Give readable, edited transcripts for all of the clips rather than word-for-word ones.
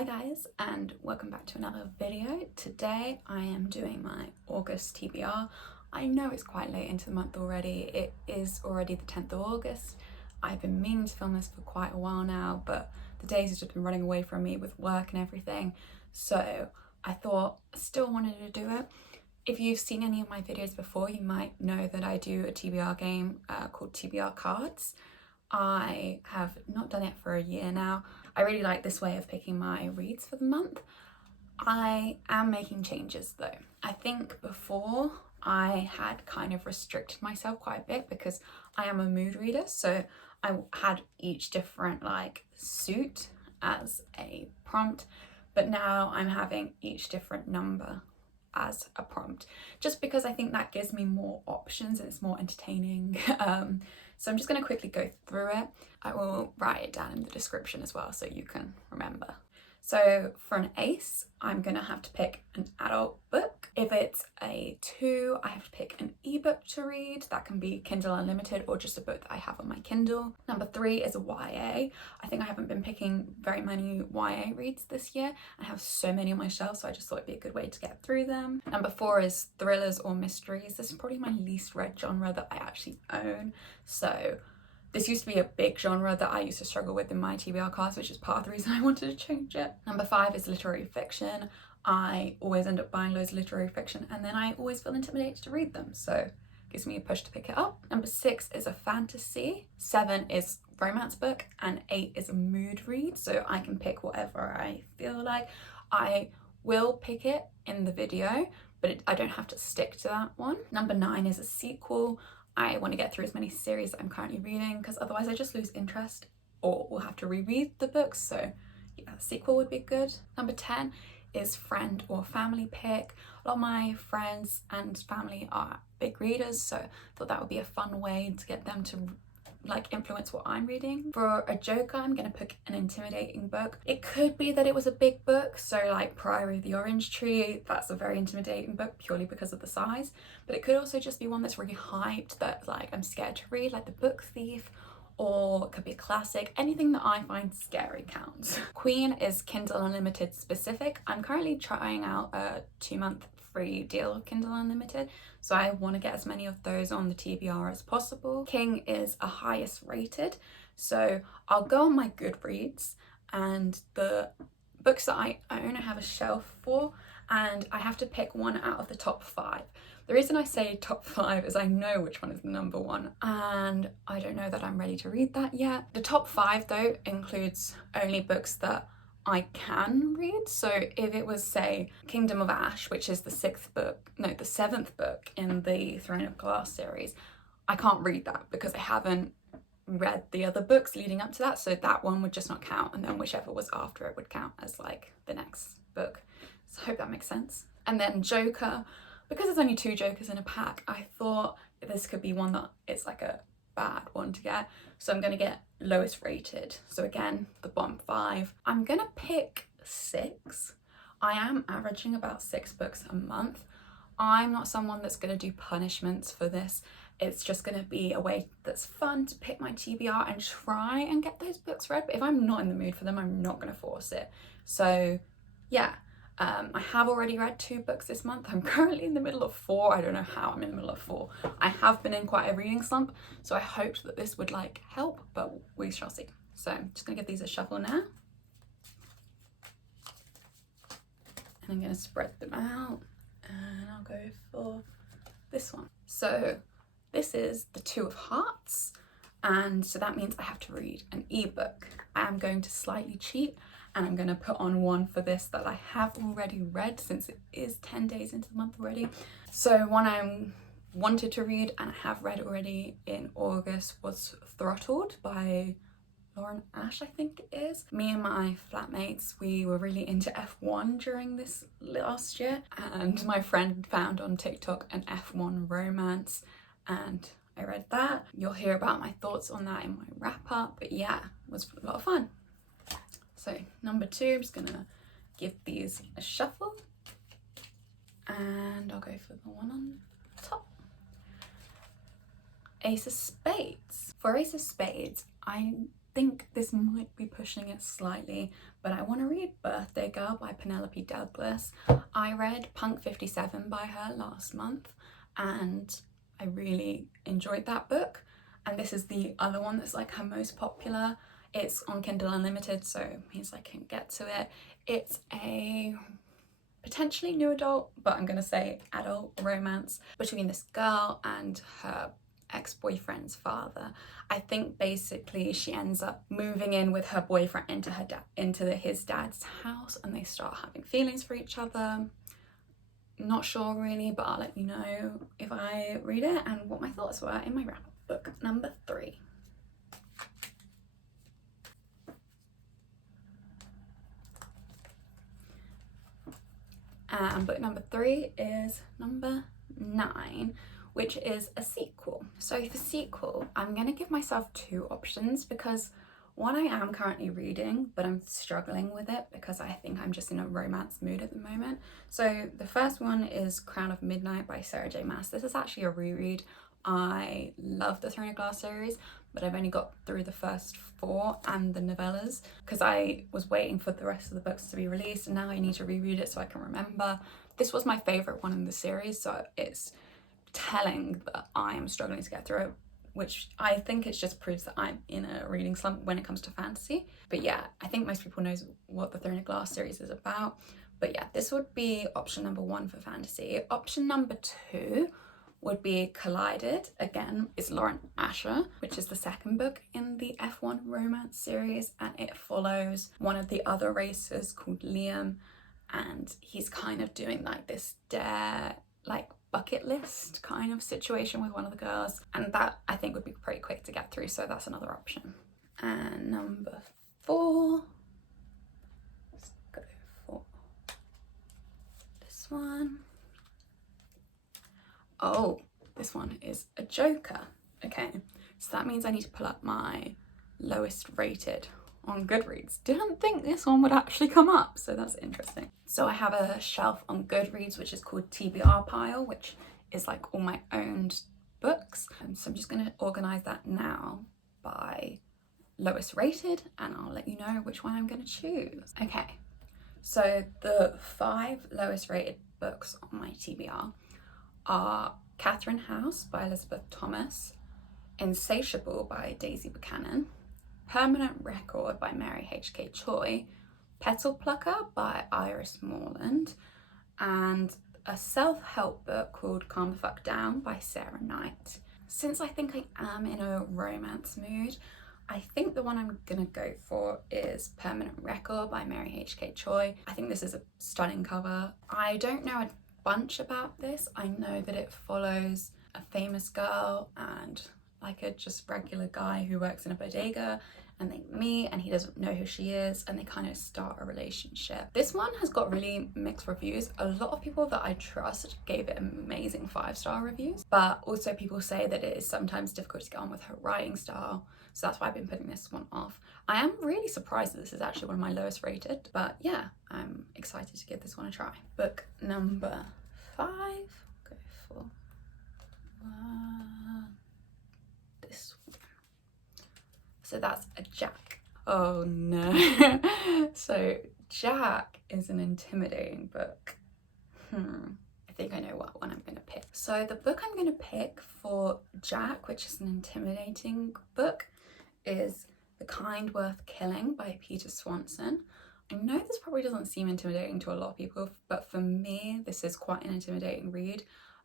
Hi guys, and welcome back to another video. Today I am doing my August TBR. I know it's quite late into the month already. It is already the 10th of August. I've been meaning to film this for quite a while now, but the days have just been running away from me with work and everything. So I thought I still wanted to do it. If you've seen any of my videos before, you might know that I do a TBR game called TBR Cards. I have not done it for a year now. I really like this way of picking my reads for the month. I am making changes though. I think before I had kind of restricted myself quite a bit because I am a mood reader, so I had each different suit as a prompt, but now I'm having each different number as a prompt, just because I think that gives me more options and it's more entertaining. So I'm just going to quickly go through it. I will write it down in the description as well so you can remember. So for an ace, I'm going to have to pick an adult book. If it's a 2, I have to pick an ebook to read. That can be Kindle Unlimited or just a book that I have on my Kindle. Number 3 is a YA. I think I haven't been picking very many YA reads this year. I have so many on my shelf, so I just thought it'd be a good way to get through them. Number 4 is thrillers or mysteries. This is probably my least read genre that I actually own. So this used to be a big genre that I used to struggle with in my TBR cards, which is part of the reason I wanted to change it. Number 5 is literary fiction. I always end up buying loads of literary fiction and then I always feel intimidated to read them, so it gives me a push to pick it up. Number 6 is a fantasy. 7 is romance book and 8 is a mood read, so I can pick whatever I feel like. I will pick it in the video, but I don't have to stick to that one. Number 9 is a sequel. I want to get through as many series that I'm currently reading because otherwise I just lose interest or will have to reread the books, so yeah, a sequel would be good. Number 10 is friend or family pick. A lot of my friends and family are big readers, so I thought that would be a fun way to get them to influence what I'm reading. For a joker, I'm going to pick an intimidating book. It could be that it was a big book, so like Priory of the Orange Tree, that's a very intimidating book purely because of the size, but it could also just be one that's really hyped that I'm scared to read, like The Book Thief, or it could be a classic. Anything that I find scary counts. Queen is Kindle Unlimited specific. I'm currently trying out a 2-month free deal of Kindle Unlimited, so I want to get as many of those on the TBR as possible. King is a highest rated, so I'll go on my Goodreads and the books that I own I have a shelf for, and I have to pick one out of the top 5. The reason I say top 5 is I know which one is the number 1 and I don't know that I'm ready to read that yet. The top 5 though includes only books that I can read, so if it was say Kingdom of Ash, which is the 7th book in the Throne of Glass series, I can't read that because I haven't read the other books leading up to that, so that one would just not count, and then whichever was after it would count as the next book. So I hope that makes sense. And then Joker, because there's only 2 Jokers in a pack, I thought this could be one that it's a bad one to get, so I'm going to get lowest rated. So again, the bottom 5. I'm going to pick 6. I am averaging about 6 books a month. I'm not someone that's going to do punishments for this. It's just going to be a way that's fun to pick my TBR and try and get those books read, but if I'm not in the mood for them, I'm not going to force it. So yeah. I have already read 2 books this month. I'm currently in the middle of 4. I don't know how I'm in the middle of 4. I have been in quite a reading slump, so I hoped that this would help, but we shall see. So I'm just gonna give these a shuffle now. And I'm gonna spread them out and I'll go for this one. So this is the 2 of Hearts, and so that means I have to read an ebook. I am going to slightly cheat and I'm going to put on one for this that I have already read since it is 10 days into the month already. So one I wanted to read and I have read already in August was Throttled by Lauren Ash, I think it is. Me and my flatmates, we were really into F1 during this last year, and my friend found on TikTok an F1 romance and I read that. You'll hear about my thoughts on that in my wrap up, but yeah, it was a lot of fun. So number 2, I'm just gonna give these a shuffle and I'll go for the one on top. Ace of Spades. For Ace of Spades, I think this might be pushing it slightly, but I want to read Birthday Girl by Penelope Douglas. I read Punk 57 by her last month and I really enjoyed that book, and this is the other one that's like her most popular. It's on Kindle Unlimited, so it means I can get to it. It's a potentially new adult, but I'm gonna say adult romance between this girl and her ex-boyfriend's father. I think basically she ends up moving in with her boyfriend into his dad's house, and they start having feelings for each other. Not sure really, but I'll let you know if I read it and what my thoughts were in my wrap. Book number 3. And book number 3 is number 9, which is a sequel. So for sequel, I'm gonna give myself 2 options because one I am currently reading, but I'm struggling with it because I think I'm just in a romance mood at the moment. So the first one is Crown of Midnight by Sarah J Maas. This is actually a reread. I love the Throne of Glass series, but I've only got through the first 4 and the novellas because I was waiting for the rest of the books to be released, and now I need to reread it so I can remember. This was my favourite one in the series, so it's telling that I am struggling to get through it, which I think it just proves that I'm in a reading slump when it comes to fantasy. But yeah, I think most people know what the Throne of Glass series is about. But yeah, this would be option number 1 for fantasy. Option number 2 would be Collided. Again, it's Lauren Asher, which is the second book in the F1 romance series, and it follows one of the other racers called Liam, and he's kind of doing like this dare, like bucket list kind of situation with one of the girls, and that I think would be pretty quick to get through, so that's another option. And number 4, let's go for this one. Oh, this one is a joker. Okay, so that means I need to pull up my lowest rated on Goodreads. Didn't think this one would actually come up, so that's interesting. So I have a shelf on Goodreads which is called TBR pile, which is like all my owned books. So I'm just going to organise that now by lowest rated, and I'll let you know which one I'm going to choose. Okay, so the 5 lowest rated books on my TBR are Catherine House by Elizabeth Thomas, Insatiable by Daisy Buchanan, Permanent Record by Mary H.K. Choi, Petal Plucker by Iris Morland, and a self-help book called Calm the Fuck Down by Sarah Knight. Since I think I am in a romance mood, I think the one I'm gonna go for is Permanent Record by Mary H.K. Choi. I think this is a stunning cover. I don't know a bunch about this. I know that it follows a famous girl and like a just regular guy who works in a bodega, and they meet and he doesn't know who she is, and they kind of start a relationship. This one has got really mixed reviews. A lot of people that I trust gave it amazing 5-star reviews, but also people say that it is sometimes difficult to get on with her writing style, so that's why I've been putting this one off. I am really surprised that this is actually one of my lowest rated, but yeah, I'm excited to give this one a try. Book number 5, go for this one. So that's a Jack. Oh no. So Jack is an intimidating book. I think I know what one I'm going to pick. So the book I'm going to pick for Jack, which is an intimidating book, is The Kind Worth Killing by Peter Swanson. I know this probably doesn't seem intimidating to a lot of people, but for me, this is quite an intimidating read.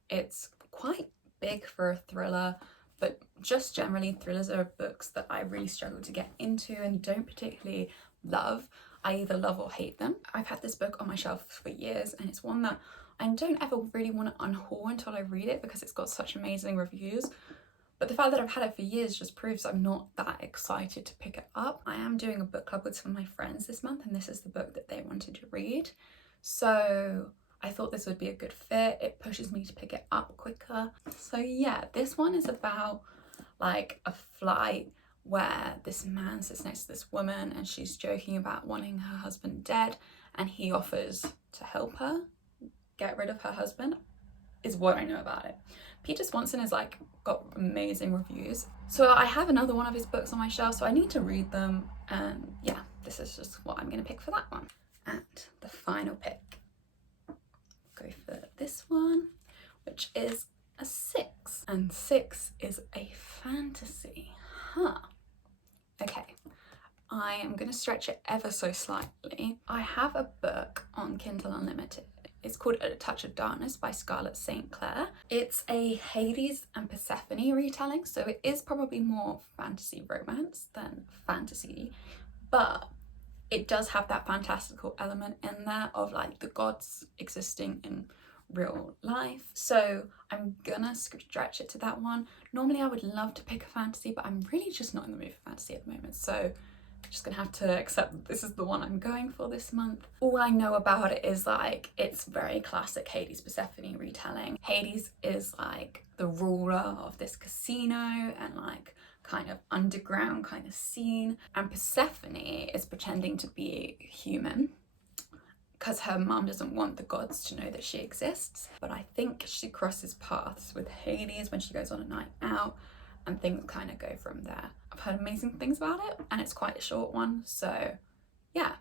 It's quite big for a thriller, but just generally thrillers are books that I really struggle to get into and don't particularly love. I either love or hate them. I've had this book on my shelf for years, and it's one that I don't ever really want to unhaul until I read it because it's got such amazing reviews. But the fact that I've had it for years just proves I'm not that excited to pick it up. I am doing a book club with some of my friends this month, and this is the book that they wanted to read. So I thought this would be a good fit. It pushes me to pick it up quicker. So yeah, this one is about like a flight where this man sits next to this woman and she's joking about wanting her husband dead, and he offers to help her get rid of her husband. is what I know about it. Peter Swanson is like got amazing reviews. So I have another one of his books on my shelf, so I need to read them. And yeah, this is just what I'm gonna pick for that one. And the final pick, go for this one, which is a 6. And 6 is a fantasy. Okay, I am gonna stretch it ever so slightly. I have a book on Kindle Unlimited. It's called A Touch of Darkness by Scarlett St. Clair. It's a Hades and Persephone retelling, so it is probably more fantasy romance than fantasy, but it does have that fantastical element in there of like the gods existing in real life. So I'm gonna stretch it to that one. Normally I would love to pick a fantasy, but I'm really just not in the mood for fantasy at the moment. So I'm just gonna have to accept that this is the one I'm going for this month. All I know about it is like it's very classic Hades Persephone retelling. Hades is like the ruler of this casino and like kind of underground kind of scene, and Persephone is pretending to be human because her mum doesn't want the gods to know that she exists. But I think she crosses paths with Hades when she goes on a night out, and things kind of go from there. I've heard amazing things about it, and it's quite a short one. So yeah,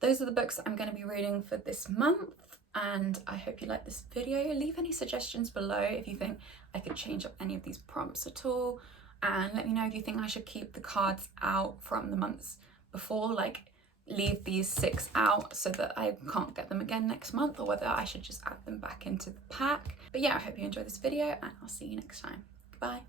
those are the books I'm going to be reading for this month, and I hope you like this video. Leave any suggestions below if you think I could change up any of these prompts at all, and let me know if you think I should keep the cards out from the months before, like leave these 6 out so that I can't get them again next month, or whether I should just add them back into the pack. But yeah, I hope you enjoyed this video, and I'll see you next time. Goodbye.